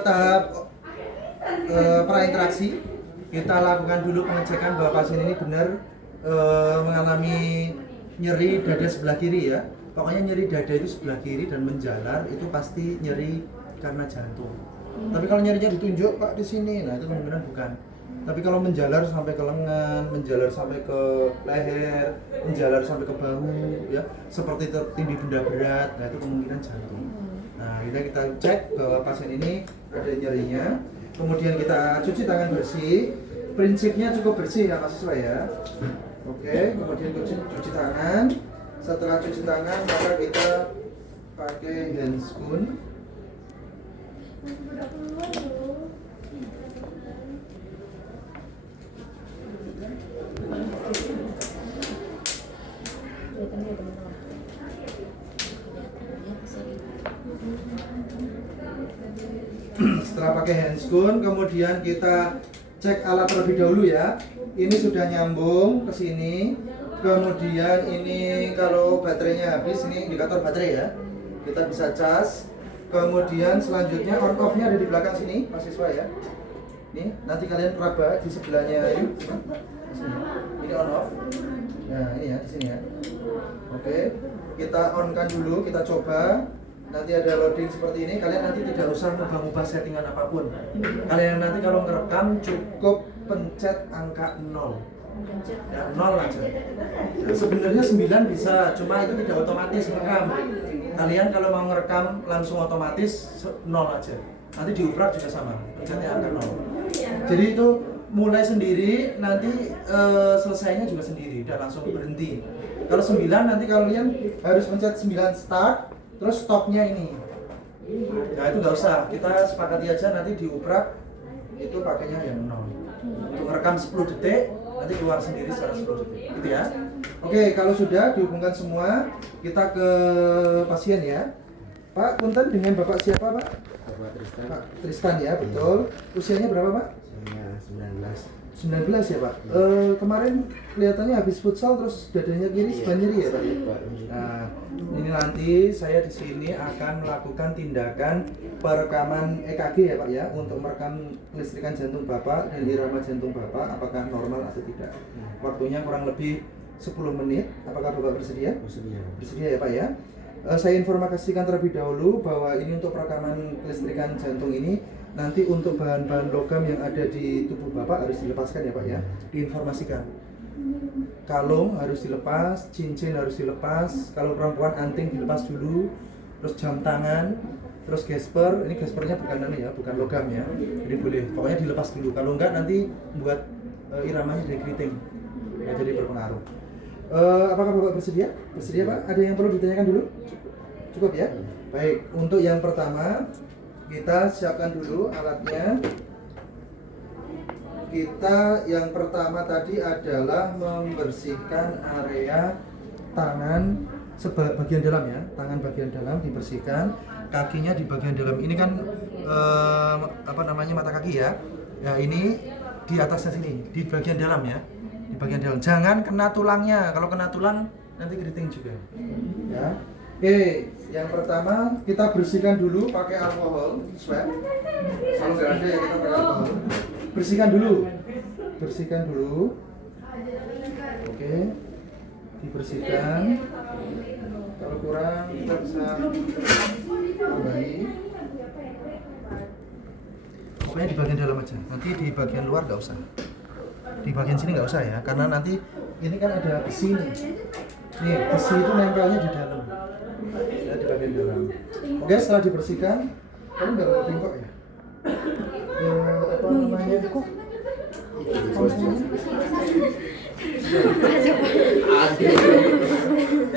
Tahap prainteraksi, kita lakukan dulu pengecekan bahwa pasien ini benar mengalami nyeri dada sebelah kiri ya. Pokoknya nyeri dada itu sebelah kiri dan menjalar itu pasti nyeri karena jantung. Tapi kalau nyerinya ditunjuk Pak di sini, nah itu kemungkinan bukan. Tapi kalau menjalar sampai ke lengan, menjalar sampai ke leher, menjalar sampai ke bahu, ya seperti tertindih benda berat, nah itu kemungkinan jantung. Nah, kita cek bahwa pasien ini ada nyerinya, kemudian kita cuci tangan bersih. Prinsipnya cukup bersih ya mahasiswa ya. Oke, kemudian cuci tangan. Setelah cuci tangan, maka kita pakai handscoon. Setelah pakai handscoon, kemudian kita cek alat terlebih dahulu ya. Ini sudah nyambung ke sini. Kemudian ini kalau baterainya habis, ini indikator baterai ya. Kita bisa cas. Kemudian selanjutnya on off-nya ada di belakang sini, mahasiswa ya. Nih, nanti kalian raba di sebelahnya yuk. Ini on off. Nah, ini ya di sini ya. Oke. Kita on-kan dulu, kita coba. Nanti ada loading seperti ini, kalian nanti tidak usah mengubah settingan apapun. Kalian nanti kalau ngerekam cukup pencet angka 0 ya, 0 aja. Nah, sebenarnya 9 bisa, cuma itu tidak otomatis ngerekam. Kalian kalau mau ngerekam langsung otomatis 0 aja. Nanti diuprak juga sama, pencetnya angka 0. Jadi itu mulai sendiri, nanti selesainya juga sendiri dan langsung berhenti. Kalau 9 nanti kalian harus pencet 9 start, terus stopnya ini. Nah itu nggak usah, kita sepakati aja nanti diuprak itu pakainya yang 0. Untuk merekam 10 detik, nanti keluar sendiri secara 10 detik. Gitu ya. Oke, kalau sudah dihubungkan semua, kita ke pasien ya. Pak, punten dengan Bapak siapa Pak? Bapak Tristan. Pak Tristan ya, betul. Usianya berapa Pak? Saya 19. 19 ya Pak. Kemarin kelihatannya habis futsal terus dadanya kiri sebelah nyeri ya Pak. Nah, ini nanti saya di sini akan melakukan tindakan perekaman EKG ya Pak ya, untuk merekam kelistrikan jantung Bapak dan irama jantung Bapak apakah normal atau tidak. Waktunya kurang lebih 10 menit. Apakah Bapak bersedia? Bersedia. Bersedia ya Pak ya. Saya informasikan terlebih dahulu bahwa ini untuk perekaman kelistrikan jantung ini nanti untuk bahan-bahan logam yang ada di tubuh Bapak harus dilepaskan ya Pak ya, diinformasikan. Kalung harus dilepas, cincin harus dilepas, kalau perempuan anting dilepas dulu, terus jam tangan, terus gesper, ini gespernya bukan logam ya, jadi boleh, pokoknya dilepas dulu, kalau enggak nanti buat iramanya jadi keriting, ya, jadi berpengaruh. Apakah Bapak bersedia? Bersedia Pak? Ada yang perlu ditanyakan dulu? Cukup ya? Baik, untuk yang pertama kita siapkan dulu alatnya. Kita yang pertama tadi adalah membersihkan area tangan bagian dalam ya, tangan bagian dalam dibersihkan, kakinya di bagian dalam. Ini kan mata kaki ya. Ya ini di atasnya sini, di bagian dalam ya, di bagian dalam. Jangan kena tulangnya. Kalau kena tulang nanti keriting juga. Ya. Oke, yang pertama kita bersihkan dulu pakai alkohol swab. Kalau nggak ada ya kita pakai alkohol. Bersihkan dulu. Oke, dibersihkan. Kalau kurang kita bisa tambahi. Pokoknya di bagian dalam aja. Nanti di bagian luar nggak usah. Di bagian sini nggak usah ya, karena nanti ini kan ada besi nih. Nih besi itu nempelnya di dalam. Ya, di bagian dalam. Oke, setelah dibersihkan, kamu nggak mau bengkok ya? Apa namanya?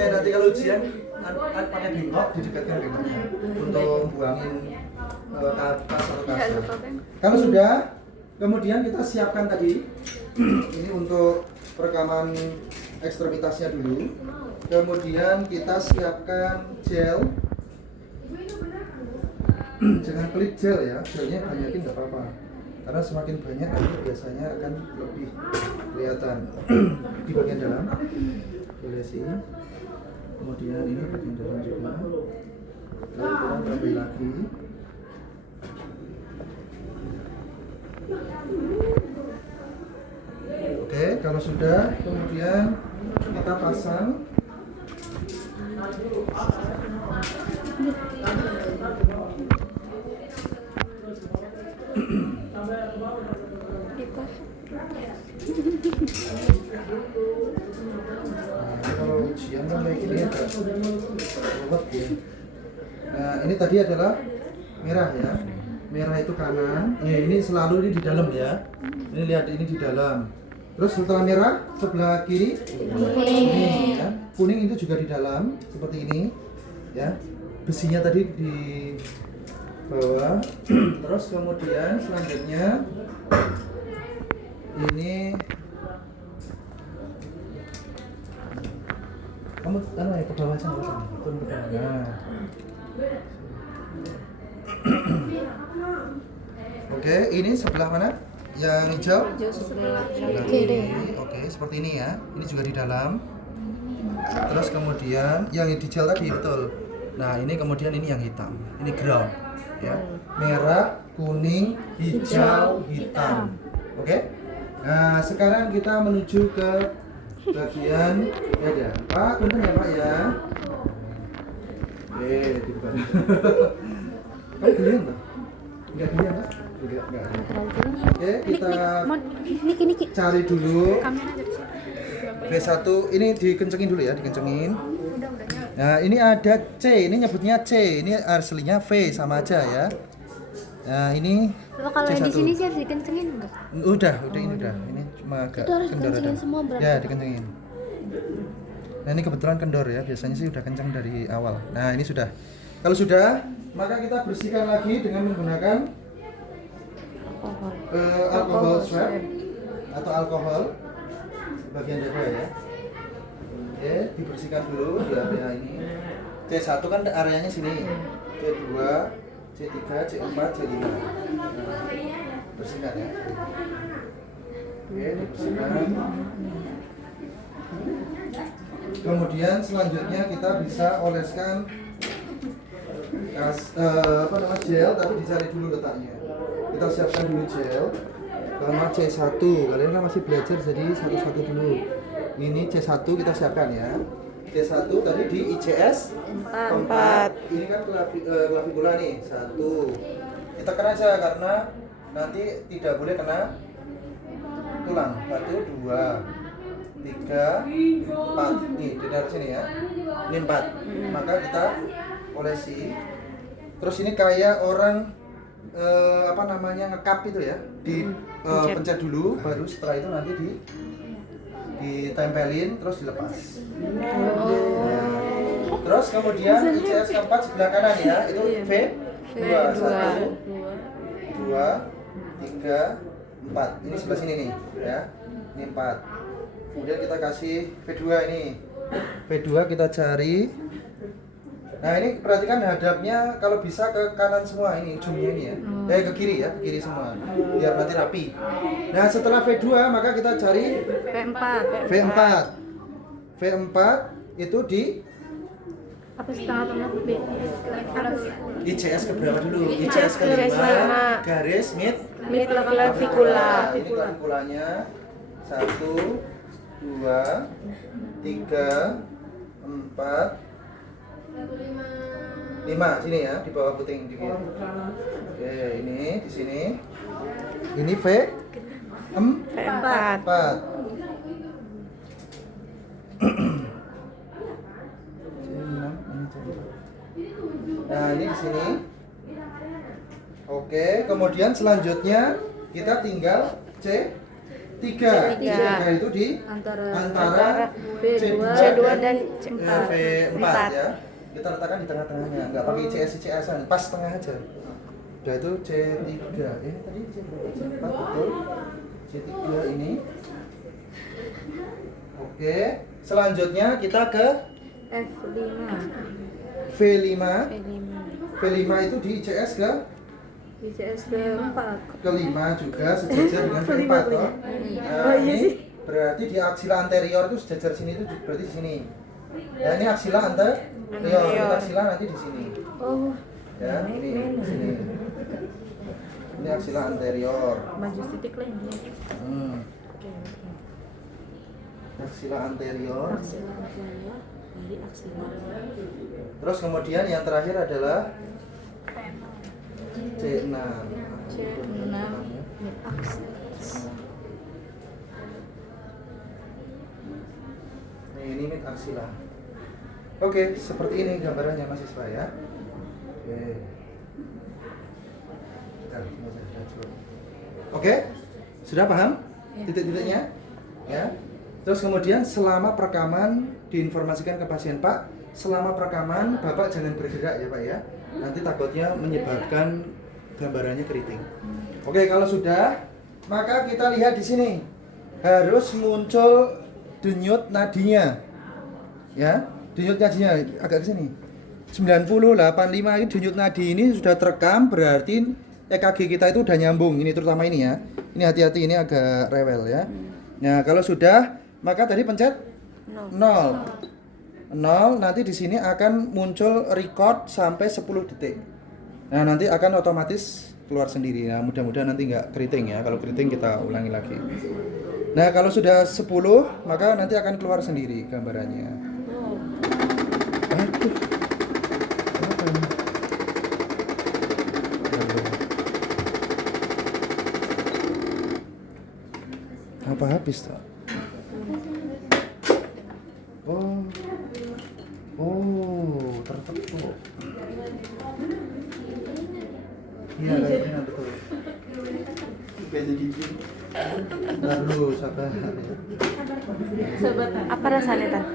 Nanti kalau ujian pakai bengkok, didekatkan bengkoknya untuk buangin kapas atau kasar. Kalau sudah, kemudian kita siapkan tadi ini untuk perekaman ekstremitasnya dulu. Kemudian kita siapkan gel. Jangan pelit gel ya, gelnya banyakin nggak apa-apa. Karena semakin banyak nanti biasanya akan lebih kelihatan di bagian dalam. Boleh sih. Kemudian ini bagian dalam juga. Lalu kita tambah lagi. kalau sudah, kemudian kita pasang. Kalau ujian kan kayak gini agak ruwet ya. Nah, ini tadi adalah merah ya. Merah itu kanan. Ini selalu ini di dalam ya. Ini lihat ini di dalam. Terus setelah merah sebelah kiri kuning ya. Kuning itu juga di dalam seperti ini ya. Besinya tadi di bawah. Terus kemudian selanjutnya ini kamu ke bawah aja nggak usah turun ke bawah. Nah. Oke, ini sebelah mana? Yang hijau? Sebelah Kiri. Oke, seperti ini ya. Ini juga di dalam. Terus kemudian yang hijau tadi betul. Nah, ini kemudian ini yang hitam. Ini ground ya. Merah, kuning, hijau, hitam. Oke? Nah, sekarang kita menuju ke bagian dada. Pak, punten ya Pak ya. Dibuka. Kamu giliran toh? Enggak giliran toh? Enggak. Oke, kita cari dulu V1. Ini dikencengin dulu ya, dikencengin. Nah, ini ada C, ini nyebutnya C. Ini aslinya V, sama aja ya. Nah, ini kalau C1. di sini sih harus dikencengin enggak? Udah. Ini cuma agak Itu harus kendor ada. dikencengin semua berarti? Ya, dikencengin. Nah, ini kebetulan kendor ya. Biasanya sih udah kenceng dari awal. Nah, ini sudah. Kalau sudah, maka kita bersihkan lagi dengan menggunakan alkohol swab atau alkohol bagian dada ya. Oke, dibersihkan dulu di area ini. C1 kan areanya sini. C2, C3, C4, C5. Nah, bersihkan ya. Oke, dibersihkan. Kemudian selanjutnya kita bisa oleskan gel, tapi dicari dulu letaknya. Kita siapkan dulu gel. Kamar C1, kalian kan masih belajar jadi satu-satu dulu. Ini C1 kita siapkan ya. C1 tadi di ICS 4. Ini kan klavikula nih, 1. Kita kena aja karena nanti tidak boleh kena tulang. 1, 2, 3, 4. Nih, dari sini ya. Ini 4. Maka kita olesi. Terus ini kayak orang ngekap itu ya. Pencet dulu, baru setelah itu nanti ditempelin terus dilepas. Terus kemudian ICS keempat sebelah kanan ya, itu V2. 1, 2, 3, 4. Ini sebelah sini nih ya. Ini 4. Kemudian kita kasih V2 ini. V2 kita cari. Nah, ini perhatikan hadapnya kalau bisa ke kanan semua ini ujungnya ini ya. Ke kiri ya, ke kiri semua. Biar nanti rapi. Nah, setelah V2 maka kita cari V4. V4 itu di Apa setengah tengah B? ICS ke berapa dulu? ICS ke-5 garis mid Klavikula. Ini klavikulanya 1, 2, 3, 4, 5 sini ya, di bawah puting dikit. Oke, ini di sini. Ini V4. Nah, ini di sini. Oke, kemudian selanjutnya kita tinggal C3 itu di antara C2 dan V4 ya. Kita letakkan di tengah-tengahnya, nggak pakai ICS-an, pas tengah aja. Udah itu C3. Tadi C4 betul. C3 ini. Oke, selanjutnya kita ke V5. V5 itu di ICS ke-5 juga sejajar dengan V4 toh. Nah, ini berarti di aksila anterior itu sejajar sini itu berarti di sini. Nah, ini aksila anterior, aksila nanti di sini. Ya, ini di sini. Ini aksila anterior. Maju titik lain dia. aksila anterior. Aksila anterior dari aksila. Terus kemudian yang terakhir adalah C6. C6 mid axillaris. Ini mid aksila. Oke, seperti ini gambarannya mahasiswa ya. Oke. Oke, sudah paham titik-titiknya? Ya. Terus kemudian selama perekaman diinformasikan ke pasien, Pak, selama perekaman Bapak jangan bergerak ya Pak ya. Nanti takutnya menyebabkan gambarannya keriting. Oke, kalau sudah, maka kita lihat di sini harus muncul denyut nadinya. Ya, denyut nadinya agak ke sini. 9085 ini denyut nadi ini sudah terekam, berarti EKG kita itu udah nyambung. Ini terutama ini ya. Ini hati-hati, ini agak rewel ya. Nah, kalau sudah, maka tadi pencet 0. Nanti di sini akan muncul record sampai 10 detik. Nah, nanti akan otomatis keluar sendiri. Nah, mudah-mudahan nanti nggak keriting ya. Kalau keriting kita ulangi lagi. Nah, kalau sudah 10, maka nanti akan keluar sendiri gambarannya. Aduh. Apa habis tuh? Oh, tertekuk. Iya, kayaknya betul. Kayaknya gitu. Ntar dulu, sabar. Apa rasanya, Tan?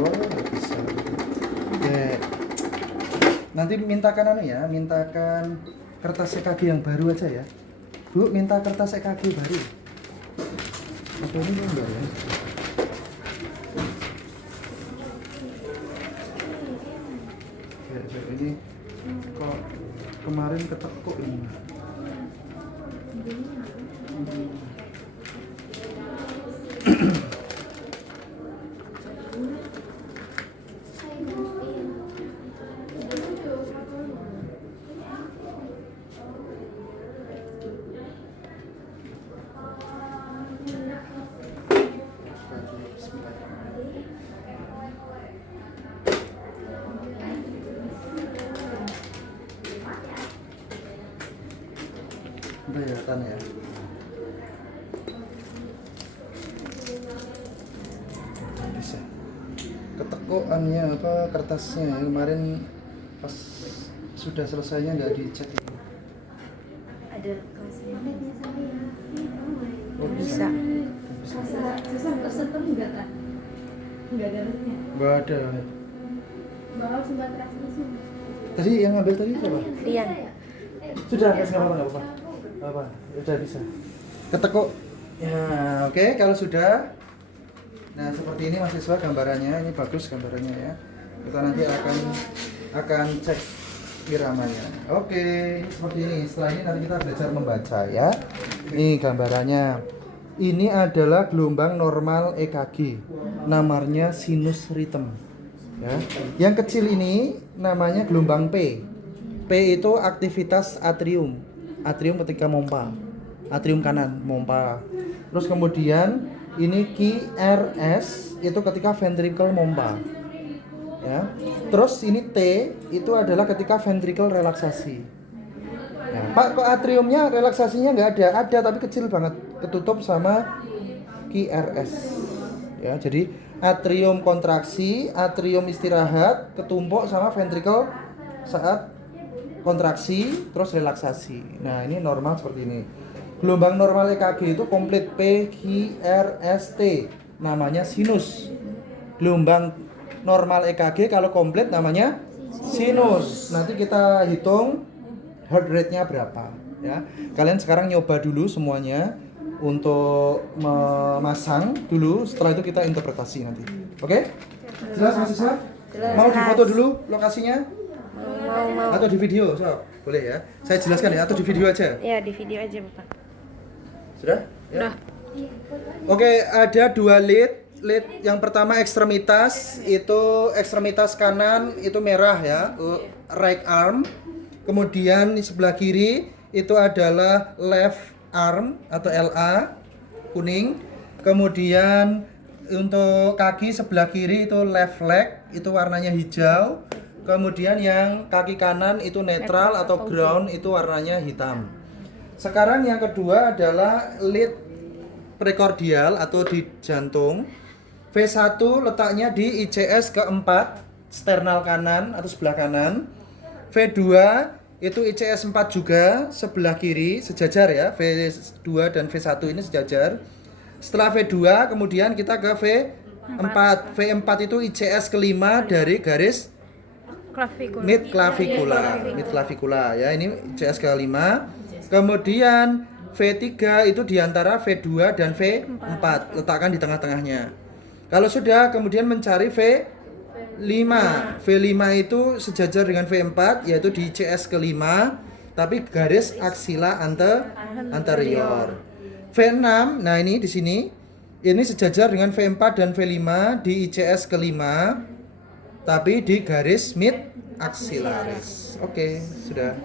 Oh, bisa. Oke. Nanti mintakan mintakan kertas EKG yang baru aja ya. Bu, minta kertas EKG baru. Apa ini enggak ya? Ya, ini kok kemarin ketekuk ini. Kelihatan ya. Bisa. Ketekuannya apa kertasnya kemarin pas sudah selesainya nggak dicek. Ada rekasnya. Oh, Bisa. Susah tersentuh enggak, Kak? Enggak ada rasanya. Nggak ada. Bawa sumbat transmisi. Tadi yang ngambil tadi apa? Rian. Sudah, nggak apa-apa. Apa? Udah bisa. Ketekuk. Ya, oke. Kalau sudah, nah seperti ini mahasiswa gambarannya. Ini bagus gambarannya ya. Kita nanti akan cek iramanya. Oke, seperti ini. Setelah ini nanti kita belajar membaca ya. Ini gambarannya. Ini adalah gelombang normal EKG. Namanya sinus rhythm. Ya. Yang kecil ini namanya gelombang P. P itu aktivitas atrium. Atrium ketika mompa. Atrium kanan mompa. Terus kemudian ini QRS itu ketika ventricle mompa. Ya. Terus ini T itu adalah ketika ventricle relaksasi. Ya, Pak, kok atriumnya relaksasinya nggak ada? Ada tapi kecil banget, ketutup sama QRS. Ya, jadi atrium kontraksi, atrium istirahat, ketumpuk sama ventricle saat kontraksi, terus relaksasi. Nah, ini normal seperti ini. Gelombang normal EKG itu komplit PQRST, namanya sinus. Gelombang normal EKG kalau komplit namanya sinus. Nanti kita hitung heart rate-nya berapa ya. Kalian sekarang nyoba dulu semuanya untuk memasang dulu, setelah itu kita interpretasi nanti. Oke? Jelas mahasiswa? Jelas. Mau difoto dulu lokasinya? Mau. Atau di video, sob? Boleh ya? Saya jelaskan ya, atau di video aja? Ya, di video aja, Bapak. Sudah? Ya. Udah. Oke, ada dua lead. Lead yang pertama ekstremitas, itu ekstremitas kanan itu merah ya, right arm. Kemudian di sebelah kiri itu adalah left arm atau LA, kuning. Kemudian untuk kaki sebelah kiri itu left leg, itu warnanya hijau. Kemudian yang kaki kanan itu netral atau ground, itu warnanya hitam. Sekarang yang kedua adalah lead prekordial atau di jantung. V1 letaknya di ICS keempat, sternal kanan atau sebelah kanan. V2 itu ICS 4 juga, sebelah kiri, sejajar ya. V2 dan V1 ini sejajar. Setelah V2 kemudian kita ke V4. V4 itu ICS kelima dari garis mid clavicular ya, ini ICS kelima. Kemudian V3 itu diantara V2 dan V4, letakkan di tengah-tengahnya. Kalau sudah, kemudian mencari V5. V5 itu sejajar dengan V4, yaitu di ICS kelima, tapi garis aksila anterior. V6, nah ini di sini, ini sejajar dengan V4 dan V5 di ICS kelima, tapi di garis mid axillaris. Oke, sudah.